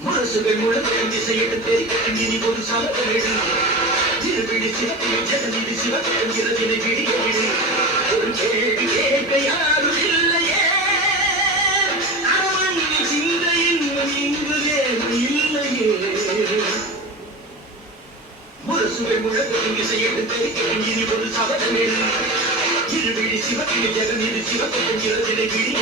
முரசுகள் முழக்கம் திசையெடுத்து இனி ஒரு சமதமிழ் திருவிழி சிவத்தில் ஜெகநிதி சிவத்திரத்தினை விடிய விடு ஒரு கேள்வி கேட்க யாரும் இல்லையே அவன் சிந்தையின் இங்கு இல்லையே முரசுகள் முழக்கம் திசையெடுத்து இனி ஒரு சமதமிழ் திருவிழி சிவத்தில் ஜெகநிதி சிவத்திரத்தினை விடிய